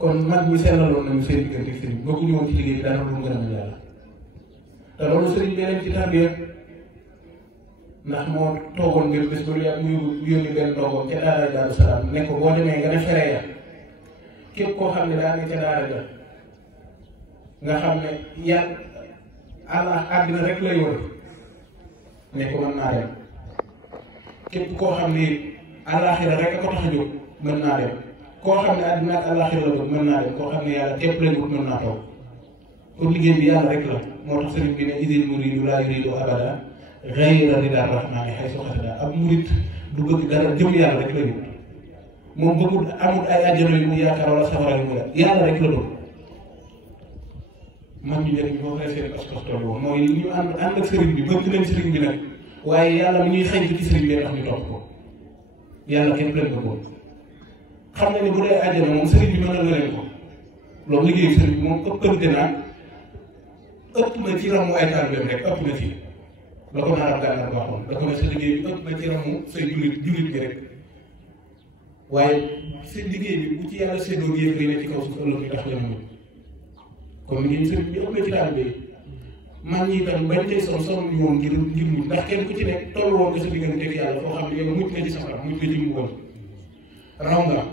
kon mag ñi sellaloon nañu seen diggante sëriñ bi bëgguñu woon ci liggéey bi dara lu mu gën a mën yàlla te loolu sëriñ bi leen ci tarbiya ndax moo toogoon ngir bés ba lu yàgg ñu yónni benn ndongoom ca daara Daaru Salaam ne ko boo demee nga ne fere ya képp koo xam ne daa ne ca daara ja nga xam ne yàlla àlla àddina rek lay wër ne ko mën naa dem képp koo xam ne àllaaxira rek a ko tax a jóg mën naa dem koo xam ne àddina ak àllaaxira la bëgg mën naa dem koo xam ne yàlla képp lay wut mën naa toog pour liggéey bi yàlla rek la moo tax sëriñ bi ne idil muridu laa yuridu abada ghayra rida rahmani haysu xasada ab murid du bëgg dara jëm yàlla rek la wut moom bëggul amul ay àjjana yu mu yaakaar wala safara yu mu def yàlla rek la bëgg man ñu njëriñ boo xoolee seen pas-pas toll woon mooy ñu ànd ak sëriñ bi bëgg nañ sëriñ bi nag waaye yàlla mi ñuy xëy ci sëriñ bi tax ñu topp ko yàlla képp lañ ko bëgg xam na ni bu dee àjjana moom sëriñ bi mën na leen ko loolu liggéeyu sëriñ bi moom ëppante naa ëpp na ci ramu ay taalibeem rek ëpp na ci la ko naaram gànnaar waxoon da ko ne sa liggéey bi ëpp na ci ramu say jullit bi rek waaye seen liggéey bi bu ci yàlla séddoo yëf yi ne ci kaw suuf ëllëg ñu tax leen ñu kon liggéey sëriñ bi ëpp na ci taalibe yi man ñi itam bañ tey son ñu woon ngir mucc ndax kenn ku ci nekk toll woon nga sa diggante ak yàlla foo xam ne yow mucc nga ci safara mucc nga ci mbugal raw nga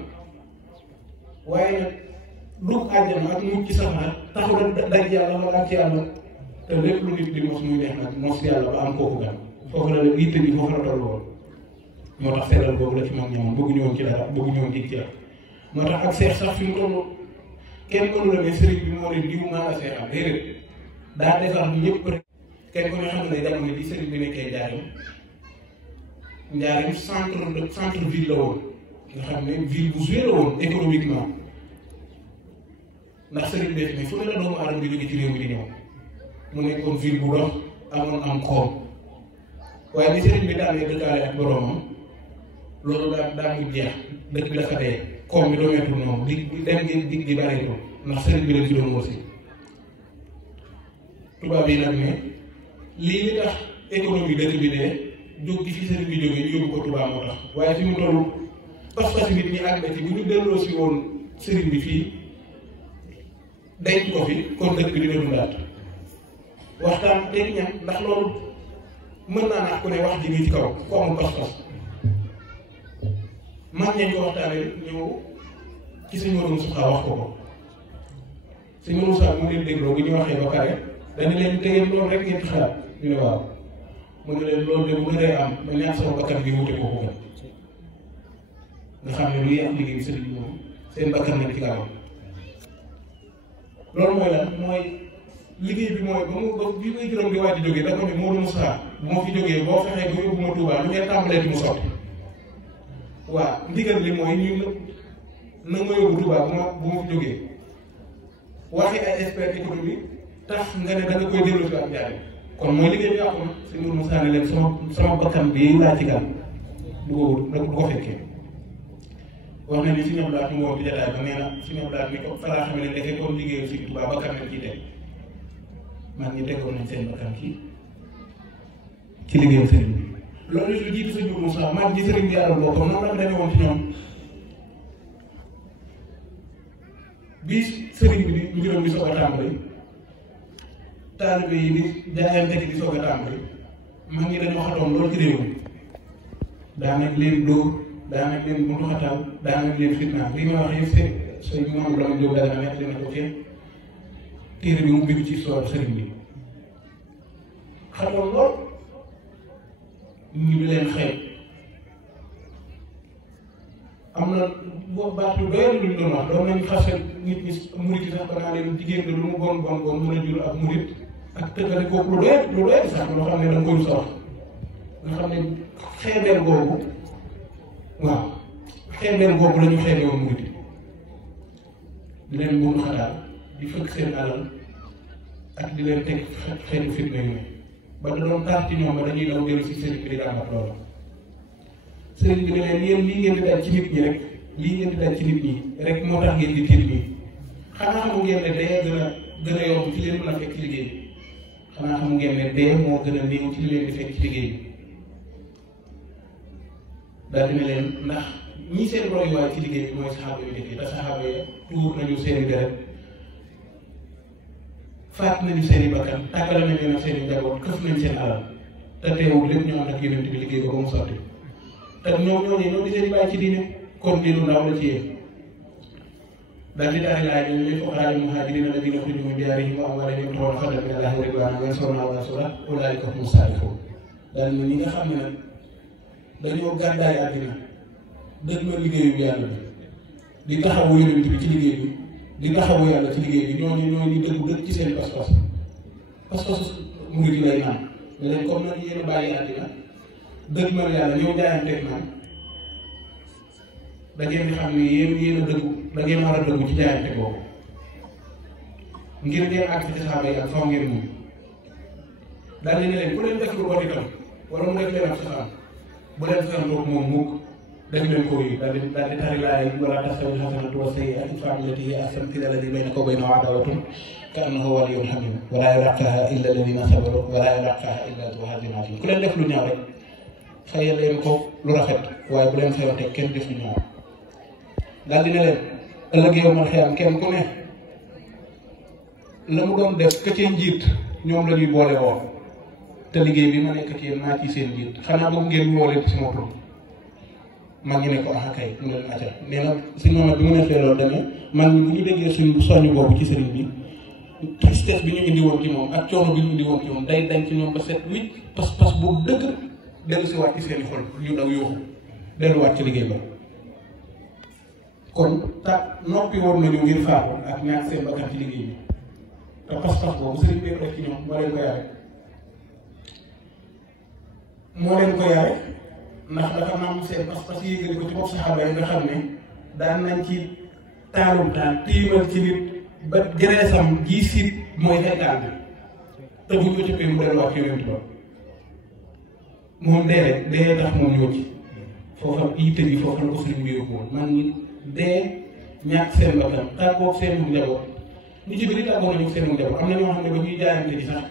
waaye nag dugg àjjana ak mucc ci safara taxul daj yàlla wala ak yàlla te lépp lu nit di mos muy neex nag mos yàlla ba am kooku gan foofu la yitte bi foofu la toll woon moo tax seetal boobu la ci mag ñamoon bëgguñu woon ci dara bëgguñu woon ci dara moo tax ak seex sax fi mu toll kenn mënu la ne sëriñ bi moo ne diw maa la seexal déedéet daa defar ñëpp rek kenn ku ne xam ne jamono bi sëriñ bi nekkee Njaaréem centre ville la woon nga xam ne ville bu joué la woon économiquement ndax sëriñ bi ne fu ne la doomu aadama bi jóge ci réew mi di ñëw mu nekkoon ville bu dox amoon am koom waaye ni sëriñ bi daanee dëkkaale ak boroomam loolu daa mu jeex dëkk bi dafa dee koom bi doomeetul noonu dig di bareetul ndax sëriñ bi leen ci doon aussi tubaab yi nag ne lii li tax économie dëkk bi dee jóg gi fi sëriñ bi jógee yóbbu ko tubaab moo tax waaye fi mu toll pas-pas nit ñi àgg na ci bu ñu delloo si woon sëriñ bi fii denc ko fi kon dëkk bi dina dundaat waxtaan teg ñam ndax loolu mën naa nax ku ne wax ji ngi ci kaw ku amul pas-pas mag ñañ ko waxtaanee ñëw ci suñu waroon suxaa wax ko ko suñu waroon suxaa mu leen dégloo bu ñu waxee ba pare dana leen tegeen loolu rek ngeen ci xalaat ñu ne waaw mu ne leen loolu de bu naree am ma ñaan sama bakkan bi wute ko ko nga xam ne lu yàq liggéey sëriñ bi moom seen bakkan nañ ci gaaw loolu mooy lan mooy liggéey bi mooy ba bi muy juróom di waaj a jógee dafa ne Modou Moussa bu ma fi jógee boo fexee ba yóbbu ma Touba lu ngeen tàmbalee ci mu sotti waaw ndigal li mooy ñu na ma yóbbu Touba bu ma fi jógee waxi ay expert économique tax nga ne da nga koy dellu si ak njaay kon mooy liggéey bi yàqu na si Modou Moussa ne leen sama bakkan bi laa ci gan du ko fekkee wax na ni si ñoom daal ñu woo ci jotaay ba nee na si ñoom daal ni ko fa laa xam ne dafay comme liggéeyu si Touba bakkan nañ ciy teg man ñi tegoon nañ seen bakkan ci liggéeyu sëriñ bi loolu lu jiitu sëñ Modou Moussa man ñi sëriñ bi yàlla boppam noonu la demee woon ci ñoom bi sëriñ bi di mbiram bi soog a tàmbali taalibe yi di jaayante di soog a tàmbali mag ñi dañoo xatoon loolu ci réew mi daanaka leen dóor daanaka leen buntu xatal daanaka leen fitna li ma wax yëpp sëñ bi moom la ma jóg dara nekk dina ko kenn téere bi mu bind ci soor sëriñ bi xatoon lool ñu di leen xeeb am na boo baax lu doyal lu ñu doon wax doon nañ xase nit ñi murit yi sax ba naa leen jigéen la lu mu bon bon bon mën a jur ak murit ak tëkkale kooku lu doyal sax loo xam ne da nga koy sax nga xam ne xeebeel googu waaw xeebeel googu la ñu xeebee woon murit yi di leen bunu xataal di fëkk seen alal ak di leen teg xeetu fitna yu ne ba da doon taar ci ñoom ba dañuy daw dellu si sëriñ bi di jàmbat loolu sëriñ bi ne leen yéen lii ngeen di dal ci nit ñi rek lii ngeen di dal ci nit ñi rek moo tax ngeen di tiit nii xanaa xamu ngeen ne dee gën a yomb ci leen mën a fekk ci liggéey bi xanaa xamu ngeen ne dee moo gën a néew ci li leen di fekk ci liggéey bi daal dina leen ndax ñii seen royuwaay ci liggéey bi mooy saxaaba yu liggéey te saxaaba ya tuur nañu seen i deret faat nañu seen i bakkan tàggale nañ leen ak seen i njaboot këf nañ seen alal te teewul lépp ñu ànd ak yonent bi liggéey ko ba mu sotti te ñoo di seen i bàyyi ci diine kon lii lu ndaw la ci yéen daal di daal di laaj ñu lil fuqaraa'il muhaajiriina allaziina uxrijuu min diyaarihim wa amwaalihim yabtaguuna fadlan min Allaahi wa ridwaanan wa yansuruuna Allaaha wa rasuulahu ulaa'ika humu saadiquun daal ni ñi nga xam ne nag dañoo gàddaay àddina dëgg ma liggéeyu yàlla bi di taxawu yonent bi ci liggéey bi di taxawu yàlla ci liggéey bi ñooñu dëggu dëgg ci seen pas-pas pas-pas murid yi lay naan ne leen comme nag yéen a bàyyi àddina dëgg ma yàlla ñëw jaayanteeg naan da ngeen di xam ne yéen a dëggu da ngeen war a dëggu ci jaayante boobu ngir ngeen àgg ci saxaaba yi ak faw ngeen moom daal di ne leen ku leen def lu bon itam wala mu def leen ak saxaam bu leen fexandoog moom mukk def leen ko yi daal di tari laay wala tastawi l-hasanatu was-sayyi'atu idfa' billatii hiya ahsan fa idha alladhii baynaka wa baynahu 'adaawatun ka'annahu waliyyun hamiim wa laa yulaqaahaa illa allaziina sabaruu wa laa yulaqaahaa illaa zuu hazzin 'aziim ku leen def lu ñaaw rek fayal leen ko lu rafet waaye bu leen fayante kenn def lu ñaaw daal di ne leen ëllëg yow man xëyam kenn ku ne la mu doon def ka cee njiit ñoom la ñuy boole woon te liggéey bi ma nekk ci yéen maa ci seen njiit xanaa bëgg ngeen woo leen ci sama tur man ñu ne ko ah kay mu leen acca nee na suñu moment bi mu nekkee loolu dane man bu ñu déggee suñu soññ boobu ci sëriñ bi tristesse bi ñu indi woon ci moom ak coono bi ñu indi woon ci moom day dañ ci ñoom ba set wicc pas-pas bu dëgg dellu si waat ci seen xol ñu daw yooxu delluwaat ci liggéey ba kon ta noppi woon nañu ngir faatu ak ñaar seen bakkan ci liggéey bi te pas-pas boobu sëriñ bi def ci ñoom moo leen ko yare ndax dafa am seen pas-pas yéegale ko ci bopp saxaaba yi nga xam ne daan nañ ci taalum taal tiimal ci nit ba gereesam ji siit mooy fay taal bi te buñ ko cëppee mu delluwaat ci yonent ba moom dee tax moom ñëw ci foofa yitte bi foofu la ko sëriñ bi yóbbu woon man ñi dee ñàkk seen bakkan tàggoog seen njaboot ñu ci bëri tàggoo nañu seen njaboot am na ñoo xam ne ba ñuy jaayante ji sax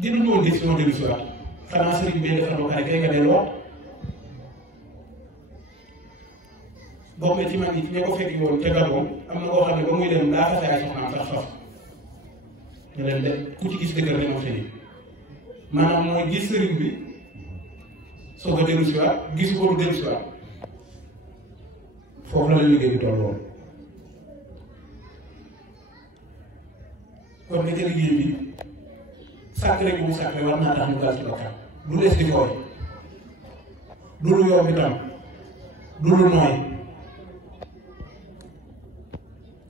dinañu woon décision dellu si waat xanaa sëriñ bi defar ba pare kay nga delluwaat bokk na ci mag yi ña ko fekki woon ca Gabon am na koo xam ne ba muy dem daa fase ay soxnaam sax faf ñu leen de ku ci gis dëgër renoncé ni maanaam mooy gis sëriñ bi soo ko dellu si waat gis ko du dellu si waat foofu la la liggéey bi toll woon kon nga jël liggéey bi sàkkare bi mu sàkkare war naa tax ñu gal ci bakkan du des di fooy du lu yomb itam du lu nooy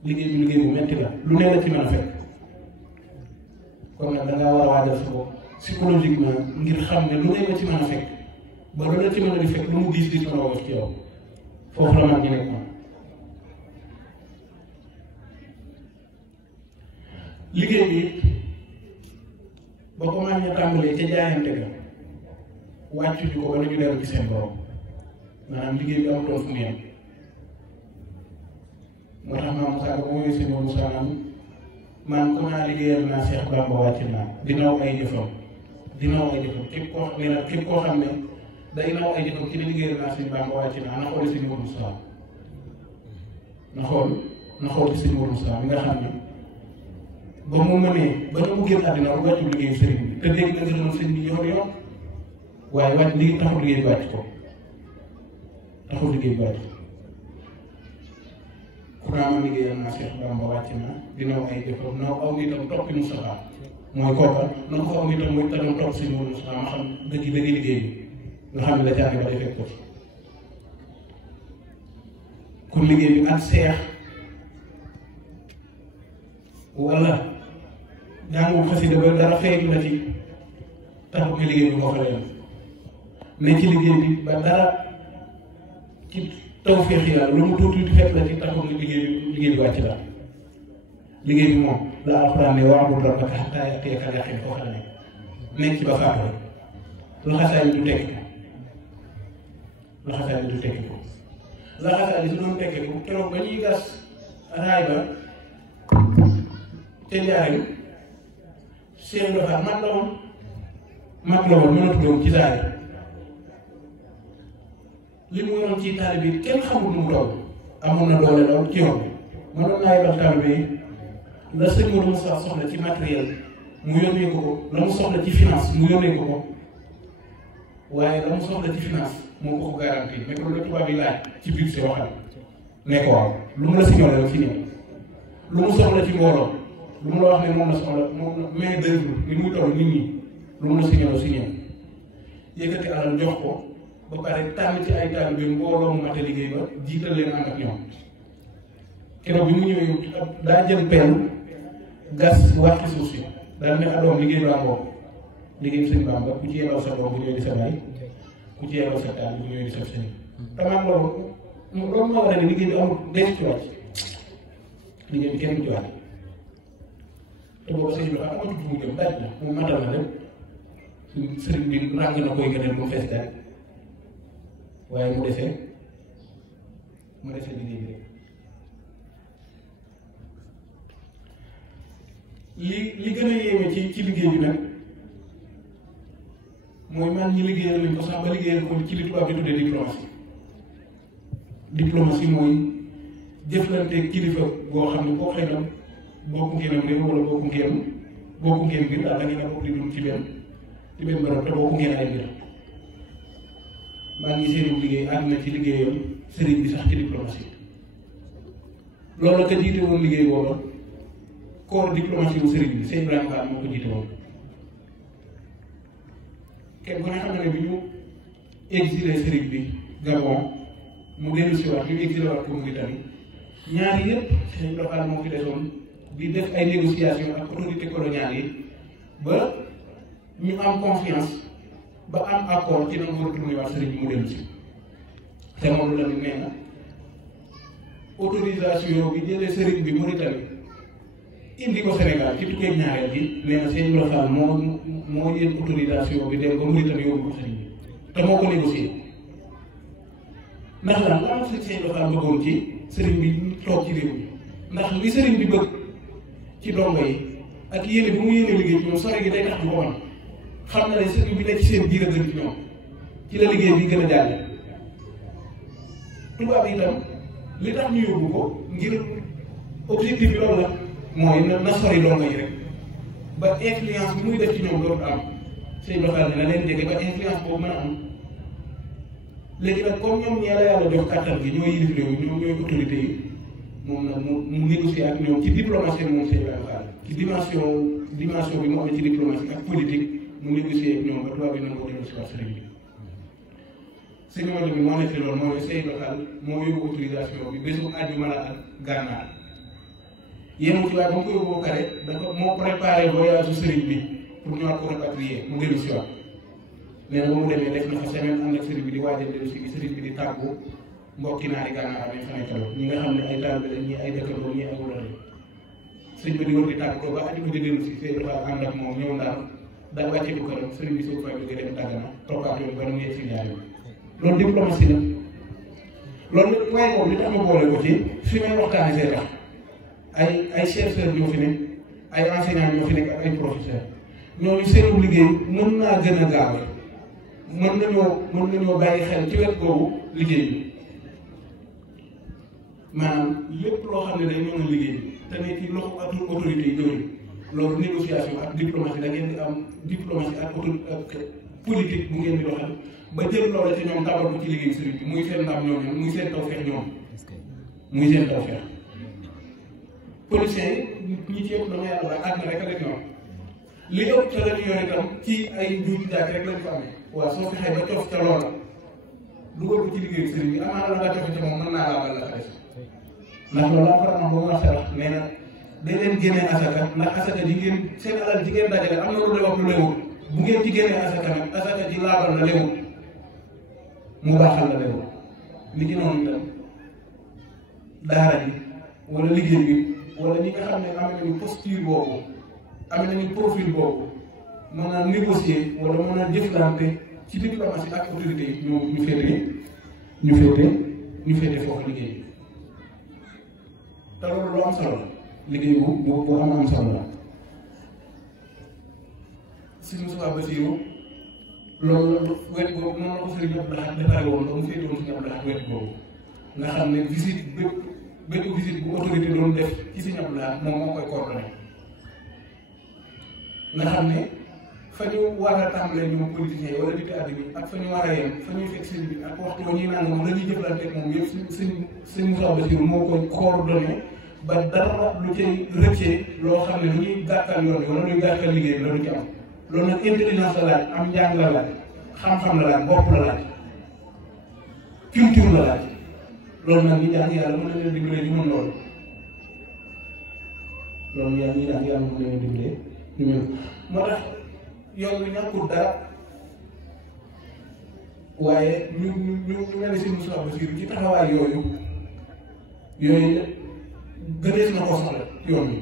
liggéey bi liggéey bu metti la lu ne la ci mën a fekk kon nag dangaa war a waajal sa bopp psychologiquement ngir xam ne lu ne la ci mën a fekk ba lu la ci mën a di fekk lu mu diis diis mën a woyof ci yow foofu la mag ñi nekk moom liggéey bi ba ko mag ña tàmbalee ca jaayante ga wàccuñu ko wala ñu dellu ci seen borom maanaam liggéey bi amutoon fu mu yem moo tax maam Moussa ba mooy sëñ Moussa naan man ku naa liggéeyal naa Cheikh Bamba wàcc naa di naw ay jëfam képp koo xam ne day naw ay jëfam ci ne liggéeyal naa sëñ Bamba wàcc naa na xool sëñ Moussa na xool ci sëñ Moussa mi nga xam ne ba mu mënee ba mu génn àddina lu wàccu liggéeyu sëriñ bi te dégg na gënoon sëñ bi yoon yoon waaye wàcc liggéey taxul liggéey bi wàcc ko taxul liggéey bi wàcc ku naa ma liggéeyal naa Cheikh Bamba wàcc naa dina ay jëfam na aw nitam toppi Moustapha mooy kooka na ko aw nitam mooy tadoon topp si Moustapha ma xam dëgg liggéey bi nga xam ne la jaane ba defee ko kon liggéey bi ak seex wala jàngul xasida ba dara feeñ la ci taxut nga liggéey bi moo fa leen ne ci liggéey bi ba dara ci tawfeex yàlla lu mu tuuti fekk la ci taxut nga liggéey bi wàcc la liggéey bi moom la alxuraan ne wa'bud rabbaka hattaa ya'tiyakal yaqiin foofu la nekk ci ba faatu rek laxasaay bi du tekki laxasaay bi du tekki ko laxasaay bi su doon tekki ko keroog ba ñuy gas raay ba te njaarim seen dafa man mag la woon mënatu doon ci saa yi li mu yoroon ci taalibe bi kenn xamul nu mu toll amoon na doole lool ci yoon bi mënoon naa yebal taalibe yi la sëñ Modou Moussa soxla ci matériel mu yónnee ko ko la mu soxla ci finance mu yónnee ko ko waaye la mu soxla ci finance moo ko ko garanti mais loolu la tubaab yi laaj ci biir si waxal ne ko waaw lu mu la signalé rek signé lu mu soxla ci mbooloo lu mu la wax ne moom la soxla moom la main d'œuvre ni muy toll nit ñi lu mu la signalé signé yëkkati alal jox ko ba pare tànn ci ay taalibe bi mbooloo mu mate liggéey ba jiital leen ànd ak ñoom keroog bi mu ñëwee daa jël peel gas waxi suuf si daal ne adoom liggéey baa ngoog liggéey sëñ Bamba ku ci yebal sa doom bu ñëwee di sa baay ku ci yebal sa taal bu ñëwee di sa sëñ tamaan loolu moo war a ne liggéey bi amul des ci wàcc liggéey bi kenn du ci wàcc te boobu sëñ bi amatul fu mu jëm daaj na moom matal na lépp sëriñ bi ràng na koy gënal mu fees daaj waaye mu defee liggéey bi rek li gën a yéeme ci liggéey bi nag mooy man ñi liggéeyal lañ ko sax ba liggéeyal ko ci li tubaab di tuddee diplomatie mooy jëflante kilifa boo xam ne boo xëy na bokku ngeenam réew wala bokku ngeen mbir daal da ngeen a bokk di dund ci benn barab te bokku ngeen ay mbir maa ngi seen liggéey ànd na ci liggéeyam sëriñ bi sax ci diplomatie loolu ka jiite woon liggéey booba corps diplomatie bu sëriñ bi Sëñ Ibrahima Fall moo ko jiite woon kenn ku ne xam ne bi ñu exilé sëriñ bi Gabon mu dellu si waat ñu exilé waat ko Mauritanie ñaari yëpp Sëñ Ibrahima Fall moo fi desoon di def ay négociation ak autorité coloniale yi ba ñu am confiance ba am accord ci na mu retourné waat sëriñ bi mu dellu si te moom la nee na autorisation bi jëlee sëriñ bi Mauritanie indi ko Sénégal ci tukkee ñaareel bi nee na Sëñ Ibrahima Fall moo jël autorisation bi dem ba Mauritanie yóbbu ko sëriñ bi te moo ko négocié ndax lan la Sëñ Ibrahima Fall bëggoon ci sëriñ bi toog ci réew mi ndax li sëriñ bi bëgg ci dongo yi ak yéene bi mu yéene liggéey ci ñoom sore gi day tax du ko man xam na ne sëriñ bi nekk ci seen biir a gën ci ñoom ci la liggéey bi gën a jàll tubaab yi itam li tax ñu yóbbu ko ngir objectif bi loolu la mooy na sori dongo yi rek ba influence bi muy def ci ñoom dootu am Sëñ Ibrahima Fall ne na leen jege ba influence boobu mën a am léegi nag comme ñoom ñee la yàlla jox kàttan gi ñooy yilif réew ñoom ñooy autorité yi moom nag mu négocier ak ñoom ci diplomatie moom Sëñ Ibrahima Fall ci dimension bi mu amee ci diplomatie ak politique mu négocier ak ñoom ba tubaab bi nangoo dellu si waat sëriñ bi sëñ Maodo bi moo nekk loolu mooy Sëñ Ibrahima Fall moo yóbbu autorisation bi bésu àjjuma la ak gànnaar yéen ci waaye ba mu ko yóbboo kare dafa moo préparé voyage sëriñ bi pour ñu war ko rapatrier mu dellu si waat nee na ba mu demee def na fa semaine ànd ak sëriñ bi di waajal dellu si sëriñ bi di tàggu mbokki naari gànnaar yi fa nekkaloon ñi nga xam ne ay taalibe la ñi ay dëkkandoo ñi ay wulare sëriñ bi di war di tàggatoo ba àjjuma di dellu si Sëñ dafa ànd ak moom ñëw daal wàcce ko këram sëriñ bi soo fay jógee dem Dagana toppaat yoon ba mu yegg si ñaari loolu diplomatie la loolu waaye moom li tax ma boole ko ci fi may waxtaanee see tax ay chercheurs ñoo fi nekk ay enseignants ñoo fi nekk ak ay professeurs ñooñu seen liggéey mën naa gën a gaawe mën nañoo bàyyi xel ci wet googu liggéey bi maanaam lépp loo xam ne day mën a liggéey te ne ci loxo autorité yi ñooñu loolu négociation ak diplomatie da ngeen di am diplomatie ak politique bu ngeen di doxal ba jël loolu ci ñoom tabal ko ci liggéey sëriñ bi muy seen ndam ñoom muy seen tawfeex ñoom muy seen tawfeex policiers yi ñi ci yëpp dama yàlla waaye àdduna rek a def ñoom li ëpp ca la ñu yor itam ci ay njuuj njaaj rek lañ ko amee waaw soo fexee ba cof ca loola dugal ko ci liggéey sëriñ bi amaana la nga cofe ca moom mën naa laabal la xalis ndax loolu alxuraan ba mu wax sarax nee na day leen génnee asaka ndax asaka ji ngeen seen alal ji ngeen dajale am na lu lay wax lu lewul bu ngeen ci génnee asaka nag asaka ji laabal na lewul mu baaxal la lewul li ci noonu itam daara ji wala liggéey bi wala ñi nga xam ne am nañu posture boobu am nañu profil boobu mën a négocier wala mën a jëflante ci diplomatie ak autorité yi ñu féete foofu liggéey bi te loolu lu am solo la liggéey bu am solo la si Moussa Bassirou loolu wet boobu noonu la ko sëriñ Abdou Lahad defaree woon ba mu féetewoon sëriñ Abdou Lahad wet boobu nga xam ne visite bépp visite bu autorité doon def ci sëriñ Abdou Lahad moom moo koy coordonné nga xam ne fa ñu war a tàmbalee ñoom politiciens yi wala nit àdd bi ak fa ñu war a yem fa ñuy fekk sëriñ bi ak waxtu wa ñuy naan moom la ñuy jëflante ak moom yëpp sëñ Moussa Bassirou moo koy coordonné ba dara lu cay rëccee loo xam ne lu ñuy gàttal yoon wala luy gàttal liggéey bi la du ci am loolu nag intelligence la laaj am njàng la laaj xam-xam la laaj bopp la laaj culture la laaj loolu nag ñi jàng yàlla mën na leen dimbalee ñu mën loolu loolu ñi jàng yàlla mën na leen dimbalee ñu mën moo tax yoon bi ñàkkul dara waaye ñu mel ni si Moussa Bassirou ci taxawaay yooyu gënees na ko soxla yoon bi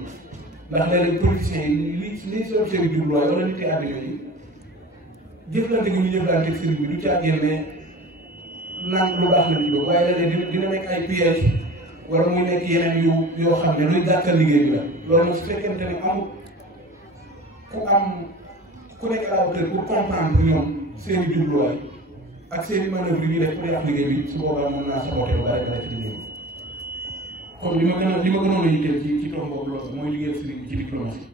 ndax léeg-léeg politiciens yi li seen seen jubluwaay wala nit yi àddina yi jëflante gi ñu jëflante sëriñ bi du caa génne naan lu baax la ci doon waaye léeg-léeg dina nekk ay piège wala muy nekk yeneen yoo xam ne luy gàttal liggéey bi la loolu nag su fekkente ne amul ku nekk à la hauteur pour comprendre ñoom seen i jubluwaay ak seen i manœuvre yi ñuy def pour yàq liggéey bi su boobaa mën naa saboté ba bari bari ci liggéey bi kon li ma gënoon a yitteel ci tomb boobu loolu mooy liggéeyal sëriñ bi ci diplomatie